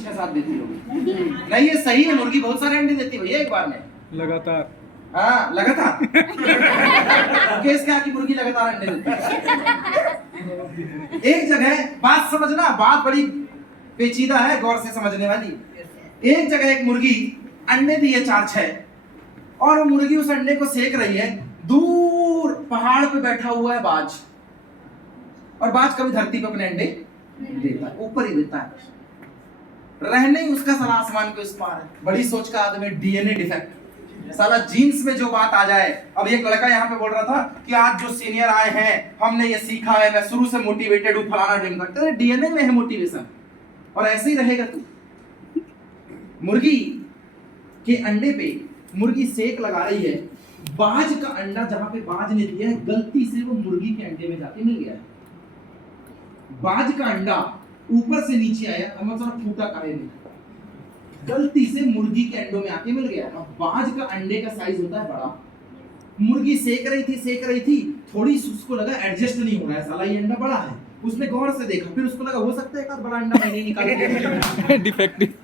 6-7 देती होगी। नहीं ये सही है, मुर्गी बहुत सारे अंडे देती है भैया एक बार में, लगातार। हाँ लगातार। केस क्या कि मुर्गी लगातार अंडे देती है। एक जगह बात समझना, बात बड़ी पेचीदा है, गौर से समझने वाली। एक जगह एक मुर्गी अंडे दिए 4-6 और वो मुर्गी उस अंडे को सेक रही है। दूर पहाड़ पे बैठा हुआ है बाज, और बाज कभी धरती पे अपने अंडे देता है, ऊपर ही देता है, रहने ही उसका साला आसमान के उस पार है। बड़ी सोच का आदमी, डीएनए डिफेक्ट, साला जीन्स में जो बात आ जाए। अब एक लड़का यहाँ पे बोल रहा था कि आज जो सीनियर आए हैं हमने ये सीखा है, मैं शुरू से मोटिवेटेड हूँ, फलाना ड्रीम करते हैं। डीएनए में है मोटिवेशन, और ऐसे ही रहेगा तू। मुर्गी के अंडे पे मुर्गी सेक लगा रही है, बाज का अंडा जहां पे बाज ने दिया है गलती से वो मुर्गी के अंडे में जाके मिल गया है। बाज का अंडा ऊपर से नीचे आया, हम थोड़ा फूटा काहे नहीं, गलती से मुर्गी के अंडों में आके मिल गया। अब बाज का अंडे का साइज होता है बड़ा, मुर्गी सेक रही थी, थोड़ी उसको लगा एडजस्ट नहीं हो रहा है, साला ये अंडा बड़ा है। उसने गौर से देखा, फिर उसको लगा हो सकता है एक आध बड़ा अंडा मैंने निकाल डिफेक्टिव,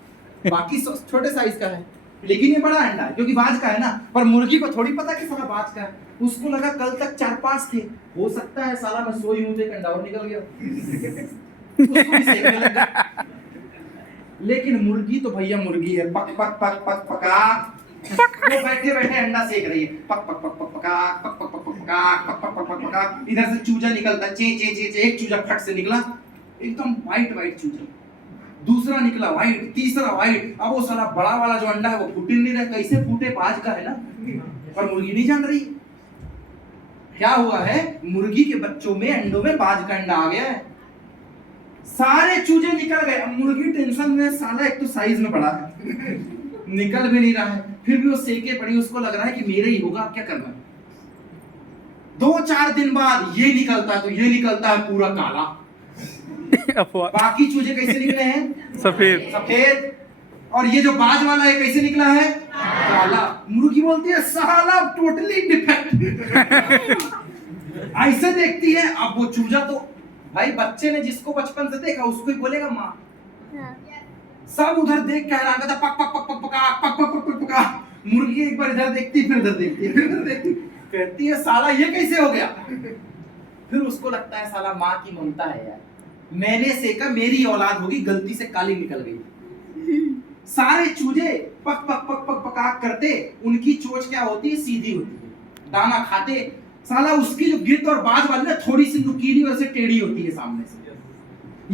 बाकी छोटे साइज का है, लेकिन ये बड़ा अंडा है क्योंकि बाज का है ना। पर मुर्गी को थोड़ी पता कि साला बाज का है, उसको लगा कल तक 4-5 थे, हो सकता है साला मैं सोई हूं तो एक अंडा और निकल गया। उसको भी सेकने लगा। लेकिन मुर्गी तो भैया मुर्गी है, पक पक पक पक पका, वो बैठे बैठे अंडा सेक रही है, पक पक पक पक पका, पक पक पक पक पका, पक पक पक पक पका। इधर से चूजा निकलता, चे चे चे चे, एक चूजा फट से निकला, एकदम वाइट चूजा, दूसरा निकला वाइट, तीसरा वाइट। अब वो साला बड़ा वाला जो अंडा है वो फूट नहीं रहा, कैसे फूटे, बाज का है ना, पर मुर्गी नहीं जान रही क्या हुआ है। मुर्गी के बच्चों में, अंडों में बाज का अंडा आ गया है, सारे चूजे निकल गए। अब मुर्गी टेंशन में, साला एक तो साइज में बड़ा है, निकल भी नहीं रहा है, फिर भी वो सेके पड़ी, उसको लग रहा है कि मेरे ही होगा, क्या करना। 2-4 दिन बाद ये निकलता है, तो ये निकलता है पूरा काला। बाकी चूजे कैसे निकले हैं, सफेद। और ये जो बाज वाला है कैसे निकला है, काला। मुर्गी बोलती है साला टोटली डिफेक्ट। ऐसे देखती है। अब वो चूजा तो भाई बच्चे ने जिसको बचपन से देखा उसको ही बोलेगा माँ। सब उधर देख के हैरान करता, पक पक पक पक पका, पक पक पक पक पका। मुर्गी एक बार इधर देखती, फिर इधर देखती, फिर इधर देखती, कहती है साला ये कैसे हो गया। फिर उसको लगता है साला माँ की ममता है यार, मैंने सेका, मेरी औलाद होगी, गलती से काली निकल गई। सारे चूजे पक पक पक पक पकाक करते, उनकी चोंच क्या होती है, सीधी होती है, दाना खाते। साला उसकी जो गिद्ध और बाज वाली ना थोड़ी सी नुकीली और से टेढ़ी होती है सामने से।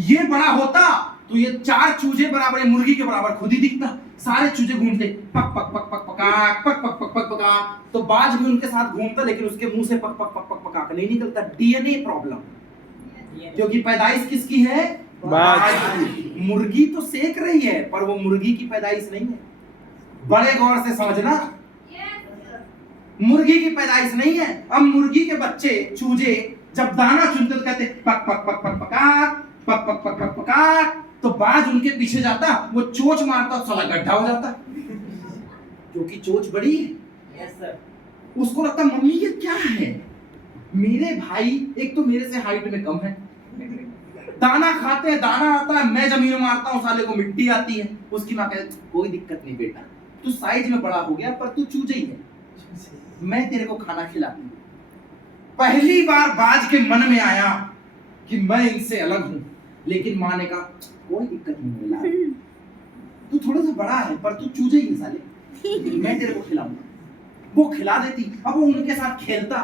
ये बड़ा होता तो ये 4 चूजे बराबर, मुर्गी के बराबर खुद ही दिखता। सारे चूजे घूमते, पक पक पक पक पकाक, पक पक पक पक पकाक। तो बाज भी उनके साथ घूमता, लेकिन उसके मुंह से पक पक पक पक पकाक नहीं निकलता। डीएनए प्रॉब्लम, क्योंकि पैदाइश किसकी है, बाज। मुर्गी तो सेक रही है, पर वो मुर्गी की पैदाइश नहीं है। बड़े गौर से समझना, मुर्गी की पैदाइश नहीं है। अब मुर्गी के बच्चे चूजे जब दाना चुनते तो कहते पक पक पक पक पकाक, पक पक पक पक पकाक। तो बाज उनके पीछे जाता, वो चोंच मारता, साला गड्ढा हो जाता, क्योंकि चोंच बड़ी है। उसको लगता मम्मी ये क्या है, मेरे भाई एक तो मेरे से हाइट में कम है, दाना खाते हैं, दाना आता है, मैं जमीन में मारता हूँ, साले को मिट्टी आती है। उसकी माँ कहती कोई दिक्कत नहीं बेटा, तू साइज में बड़ा हो गया, पर तू चूजा ही है, मैं तेरे को खाना खिलाती हूँ। पहली बार बाज के मन में आया कि मैं इनसे अलग हूँ, लेकिन माँ ने कहा कोई दिक्कत नहीं मिला, तू थोड़ा सा बड़ा है, पर तू चूजा ही है साले, मैं तेरे को खिलाऊंगा। वो खिला देती। अब वो उनके साथ खेलता,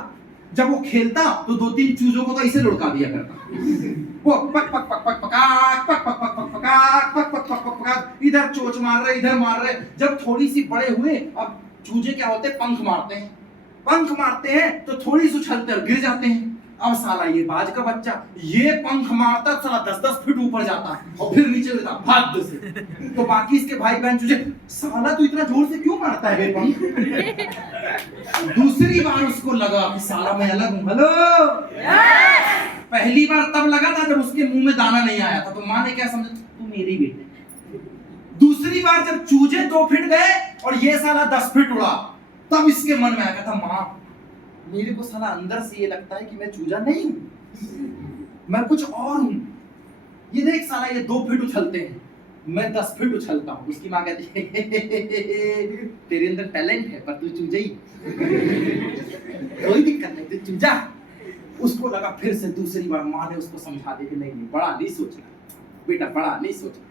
जब वो खेलता तो 2-3 चूजों को तो ऐसे लुढ़का दिया करता। वो पक पक पक पक पकाक, पक पक पक पक पकाक, पक पक पक पक पकाक, इधर चोंच मार रहे, इधर मार रहे। जब थोड़ी सी बड़े हुए, अब चूजे क्या होते हैं, पंख मारते हैं तो थोड़ी सी उछलते और गिर जाते हैं। अब साला ये बाज का बच्चा ये पंख मारता, साला 10-10 फीट ऊपर जाता और फिर नीचे गिरता भाग से। तो बाकी इसके भाई बहन चूजे, साला तू इतना जोर से क्यों मारता है बे पंख। दूसरी बार उसको लगा कि साला मैं अलग हूं। हेलो, पहली बार तब लगा था जब उसके मुंह में दाना नहीं आया था, तो माँ ने क्या समझा, तू मेरी बेटी। दूसरी बार जब चूजे 2 फीट गए और ये साला 10 फीट उड़ा, तब इसके मन में आया था माँ मेरे को साला अंदर से ये लगता है कि मैं चूजा नहीं हूं, मैं कुछ और हूं। ये देख साला ये 2 फीट उछलते हैं, मैं 10 फीट उछलता हूँ। उसकी माँ कहती है तेरे अंदर टैलेंट है पर तू चूजा ही, कोई दिक्कत नहीं, तू चूजा। उसको लगा फिर से दूसरी बार माँ ने उसको समझा दी कि नहीं नहीं बड़ा नहीं सोचना बेटा, बड़ा नहीं सोचना।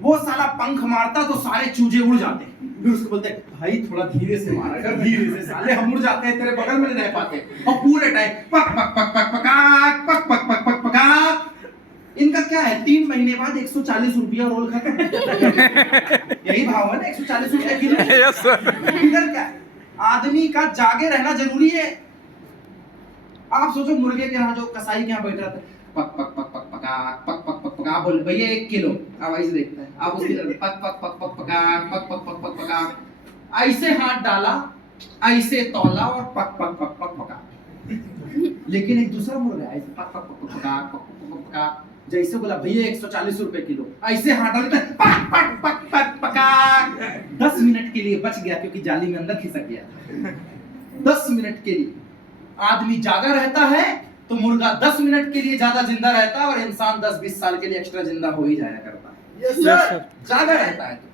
वो साला पंख मारता तो सारे चूजे उड़ जाते। फिर उसको बोलते भाई थोड़ा धीरे से मारा कर, धीरे से, साले हम उड़ जाते हैं, तेरे बगल में नहीं रह पाते। और पूरे टाइम पक पक पक पक पकाक, पक पक पक पक पकाक। इनका क्या है, 3 महीने बाद 140 रुपया रोल खत्म। यही भाव है ना, 140 रुपया किलो। Yes sir. इधर क्या है, आदमी का जागे रहना जरूरी है। आप सोचो मुर्गे के यहाँ जो कसाई के यहाँ बैठ रहा था, पक पक पक पक पकाक, पक पक पक पकाक, बोले भैया 1 किलो। अब ऐसे देखते हैं, आप उसकी तरफ पक पक पक पक पकाक, पक पक पक पक पकाक, ऐसे हाथ डाला, ऐसे तौला और पक पक पक पक पकाक। लेकिन एक दूसरा मुर्गा है, पक पक पक पकाक, पक पक पक पकाक। जैसे बोला भैया 140 रुपए किलो, ऐसे हाथ डालते हैं, पक पक पक पक पकाक। 10 मिनट के लिए बच गया क्योंकि जाली में अंदर खिसक गया था। 10 मिनट के लिए आदमी जागा रहता है तो मुर्गा 10 मिनट के लिए ज्यादा जिंदा रहता है, और इंसान 10-20 साल के लिए एक्स्ट्रा जिंदा हो ही जाया करता है। Yes, sir. जागा रहता है तो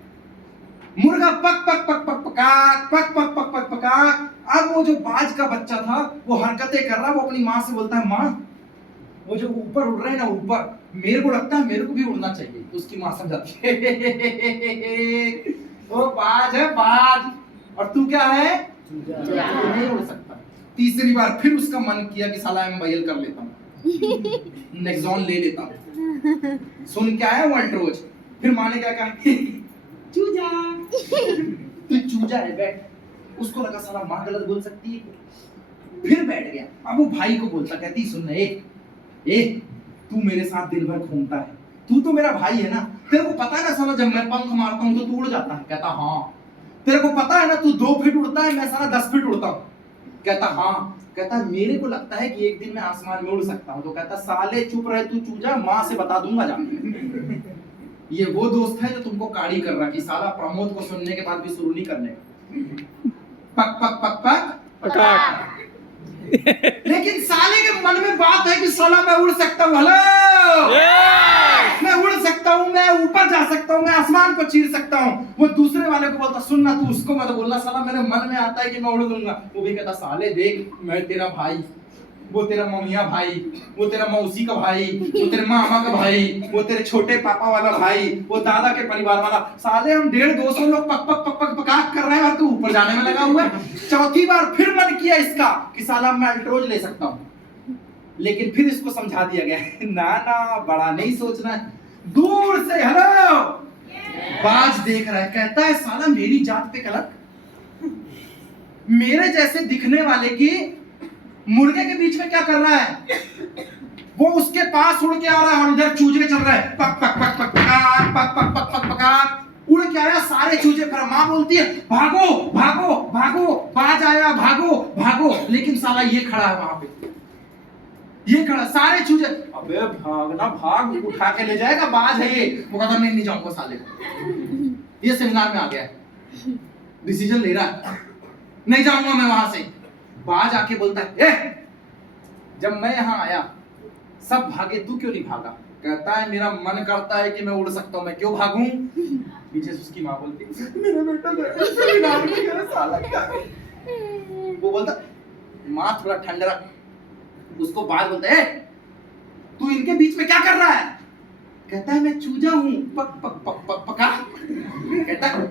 मुर्गा पक पक पक पक पकाक, पक पक पक पक पकाक। अब वो जो बाज का बच्चा था वो हरकतें कर रहा है, वो अपनी माँ से बोलता है माँ वो जो ऊपर उड़ रहे हैं ना ऊपर, मेरे को लगता है मेरे को भी उड़ना चाहिए। तो उसकी माँ समझाती है वो बाज है बाज, और तू क्या है, नहीं उड़ सकता। तीसरी बार फिर उसका मन किया कि साला MYL कर लेता हूँ, नेक्सॉन ले लेता हूँ। सुन क्या है वर्ल्ट्रोज। फिर माँ ने क्या कहा चूजा, तू चूजा है बैठ। उसको लगा साला माँ गलत बोल सकती है, फिर बैठ गया। अब वो भाई को बोलता, कहती सुन ए तू मेरे साथ दिन भर घूमता है, तू तो मेरा भाई है ना, तेरे को पता है ना साला जब मैं पंख मारता हूँ तो तू उड़ जाता है। कहता हाँ। तेरे को पता है ना तू 2 फीट उड़ता है, मैं साला 10 फीट उड़ता हूँ। कहता हाँ। कहता मेरे को लगता है कि एक दिन मैं आसमान में उड़ सकता हूँ। तो कहता साले चुप रहे तू चूजा, माँ से बता दूंगा जाके। ये वो दोस्त है जो तुमको काड़ी कर रहा कि साला प्रमोद को सुनने के बाद भी शुरू नहीं करने का। पक पक पक पक पकाक। लेकिन साले के मन में बात है कि साला मैं उड़ सकता हूँ। हेलो, मैं उड़ सकता हूँ, मैं ऊपर जा सकता हूँ, मैं आसमान को चीर सकता हूँ। वो दूसरे वाले को बोलता सुन ना, तू उसको मत बोलना, साला मेरे मन में आता है कि मैं उड़ दूंगा। वो भी कहता साले देख मैं तेरा भाई, वो तेरा ममिया भाई, वो तेरा मौसी का भाई, वो तेरे मामा का भाई, वो तेरे छोटे पापा वाला भाई, वो दादा के परिवार वाला। साले हम 150-200 लोग पक पक पक पक पकाक कर रहे हैं और तू ऊपर जाने में लगा हुआ है। चौथी बार फिर मन किया इसका कि साला मैं अल्ट्रोज ले सकता हूँ, लेकिन फिर इसको समझा दिया गया ना ना बड़ा नहीं सोचना है। दूर से हेलो बाज देख रहा है, कहता है साला मेरी जात पे कलंक, मेरे जैसे दिखने वाले की मुर्गे के बीच में क्या कर रहा है। वो उसके पास उड़ के आ रहा है और इधर चूजे चल रहे हैं, पक पक पक पक पकाक, पक पक पक पक पकाक। उड़ के आया, सारे चूजे पर माँ बोलती है भागो भागो भागो, बाज आया भागो भागो। लेकिन साला ये खड़ा है वहां पे, ये खड़ा, सारे चूजे अबे भागना भाग, उठा के ले जाएगा, बाज है ये। वो कहता नहीं जाऊंगा साले को। ये सेमिनार में आ गया, डिसीजन ले रहा है, नहीं जाऊंगा मैं वहां से। बाज आके बोलता है जब मैं यहाँ आया सब भागे, तू क्यों नहीं भागा। कहता है मेरा मन करता है कि मैं उड़ सकता हूँ, मैं क्यों भागूं। पीछे से उसकी माँ बोलती मेरा बेटा सेमिनार में गया साला क्या। वो बोलता माँ थोड़ा ठंडा रख। उसको बाज बोलता है तू इनके बीच में क्या कर रहा है। कहता है मैं चूजा हूँ, पक पक पक पक पका। कहता है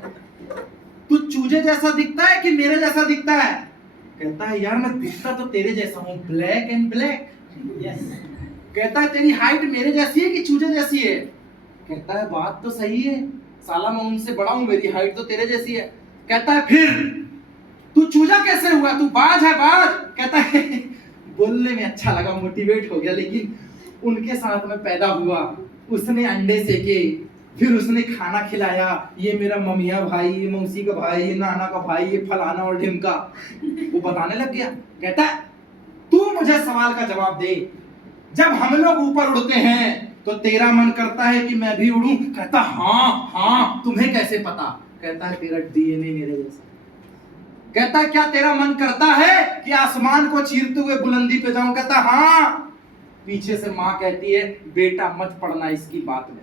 तू चूजे जैसा दिखता है कि मेरे जैसा दिखता है। कहता है यार मैं दिखता तो तेरे जैसा हूँ, ब्लैक एंड ब्लैक। यस। कहता है तेरी हाइट मेरे जैसी है कि चूजे जैसी है। कहता है बात तो सही है, साला मैं उनसे बड़ा हूँ, मेरी हाइट तो तेरे जैसी है। कहता है फिर तू चूजा कैसे हुआ, तू बाज है बाज। कहता है बोलने में अच्छा लगा, मोटिवेट हो गया, लेकिन उनके साथ में पैदा हुआ, उसने अंडे सेके, फिर उसने खाना खिलाया, ये मेरा ममिया भाई, ये मौसी का भाई, ये नाना का भाई, ये फलाना और ढिमका। वो बताने लग गया। कहता है तू मुझे सवाल का जवाब दे, जब हम लोग ऊपर उड़ते हैं तो तेरा मन करता है कि मैं भी उड़ूं। कहता हाँ, तुम्हें कैसे पता। कहता है तेरा DNA मेरे जैसा। कहता है क्या तेरा मन करता है कि आसमान को चीरते हुए बुलंदी पे जाऊं। कहता हाँ। पीछे से माँ कहती है बेटा मत पड़ना इसकी बात में।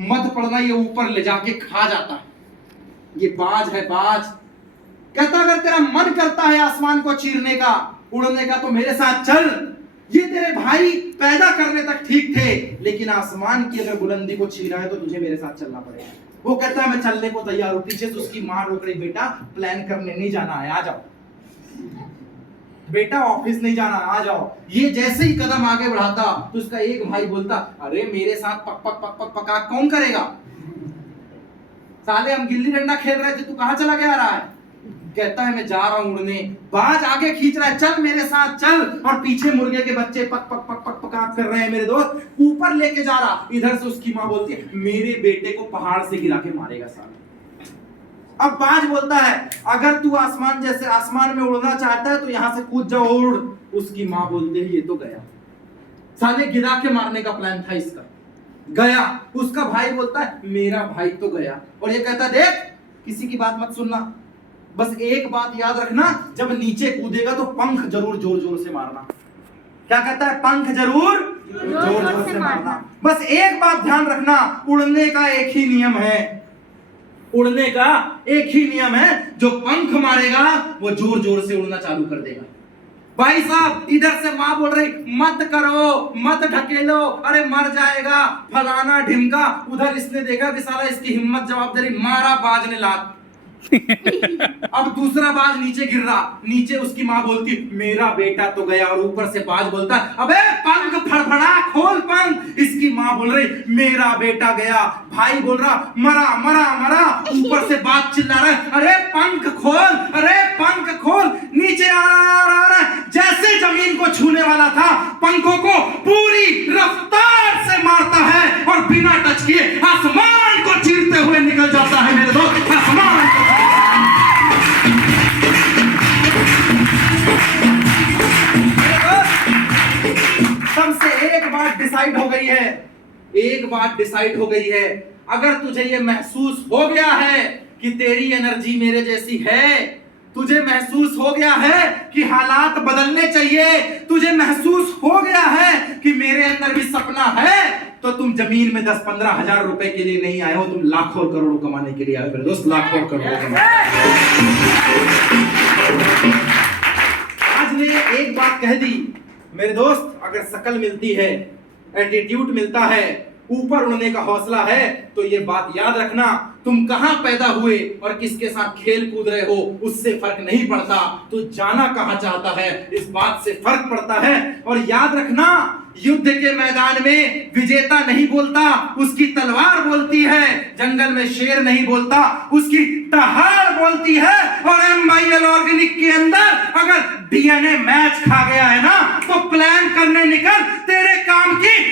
मत पड़ना, ये ऊपर ले जाके खा जाता है। ये बाज है, बाज। कहता अगर तेरा मन करता है आसमान को चीरने का, उड़ने का, तो मेरे साथ चल। ये तेरे भाई पैदा करने तक ठीक थे, लेकिन आसमान की अगर बुलंदी को छीना है तो तुझे मेरे साथ चलना पड़ेगा। वो कहता है मैं चलने को तैयार हूं। पीछे से उसकी मां रोक रही, बेटा प्लान करने नहीं जाना है, आ जाओ बेटा, ऑफिस नहीं जाना, आ जाओ। ये जैसे ही कदम आगे बढ़ाता तो उसका एक भाई बोलता, अरे मेरे साथ पक पक पक पक पका कौन करेगा? साले हम गिल्ली डंडा खेल रहे थे, तू कहां चला गया रहा है? कहता है मैं जा रहा हूं उड़ने। बाज आगे खींच रहा है, चल मेरे साथ चल, और पीछे मुर्गे के बच्चे पक पक पक पक पका कर रहे हैं मेरे दोस्त, ऊपर लेके जा रहा। इधर से उसकी मां बोलती है मेरे बेटे को पहाड़ से गिरा के मारेगा साले। अब बाज बोलता है अगर तू आसमान जैसे आसमान में उड़ना चाहता है तो यहां से कूद जाओ, उड़। उसकी मां बोलती है ये तो गया, साले गिरा के मारने का प्लान था इसका, गया। उसका भाई बोलता है मेरा भाई तो गया। और ये कहता देख किसी की बात मत सुनना, बस एक बात याद रखना, जब नीचे कूदेगा तो पंख जरूर जोर जोर से मारना। क्या कहता है? पंख जरूर जोर जोर से मारना। बस एक बात ध्यान रखना, उड़ने का एक ही नियम है, उड़ने का एक ही नियम है, जो पंख मारेगा वो जोर जोर से उड़ना चालू कर देगा। भाई साहब इधर से मां बोल रही मत करो, मत ढकेलो, अरे मर जाएगा फलाना ढिमका। उधर इसने देखा कि साला इसकी हिम्मत जवाब दे रही, मारा बाज ने लात। अब दूसरा बाज नीचे गिर रहा, नीचे उसकी मां बोलती मेरा बेटा तो गया, और ऊपर से बाज बोलता अबे पंख फड़फड़ा खोल पंख। इसकी मां बोल रही मेरा बेटा गया, भाई बोल रहा मरा मरा मरा, ऊपर से बाज चिल्ला रहा है अरे पंख खोल, अरे पंख खोल। नीचे आ रहा है, जैसे जमीन को छूने वाला था पंखों को पूरी रफ्तार से मारता है और बिना टच किए आसमान को चीरते हुए निकल जाता है मेरे दोस्त, आसमान को। सबसे एक बात डिसाइड हो गई है, एक बात डिसाइड हो गई है, अगर तुझे ये महसूस हो गया है कि तेरी एनर्जी मेरे जैसी है, तुझे महसूस हो गया है कि हालात बदलने चाहिए, तुझे महसूस हो गया है कि मेरे अंदर भी सपना है, तो तुम जमीन में 10-15 हजार रुपए के लिए नहीं आए हो, तुम लाखों करोड़ों कमाने के लिए आए हो मेरे दोस्त, लाखों करोड़ों कमाने। आज ने एक बात कह दी मेरे दोस्त, अगर शकल मिलती है, एटीट्यूड मिलता है, ऊपर उड़ने का हौसला है, तो ये बात याद रखना, तुम कहां पैदा हुए और किसके साथ खेल कूद रहे हो उससे फर्क नहीं पड़ता, तो जाना कहां चाहता है इस बात से फर्क पड़ता है। और याद रखना युद्ध के मैदान में विजेता नहीं बोलता, उसकी तलवार बोलती है, जंगल में शेर नहीं बोलता, उसकी दहाड़ बोलती है। और MIL ऑर्गेनिक के अंदर अगर DNA मैच खा गया है ना, तो प्लान करने निकल, तेरे काम की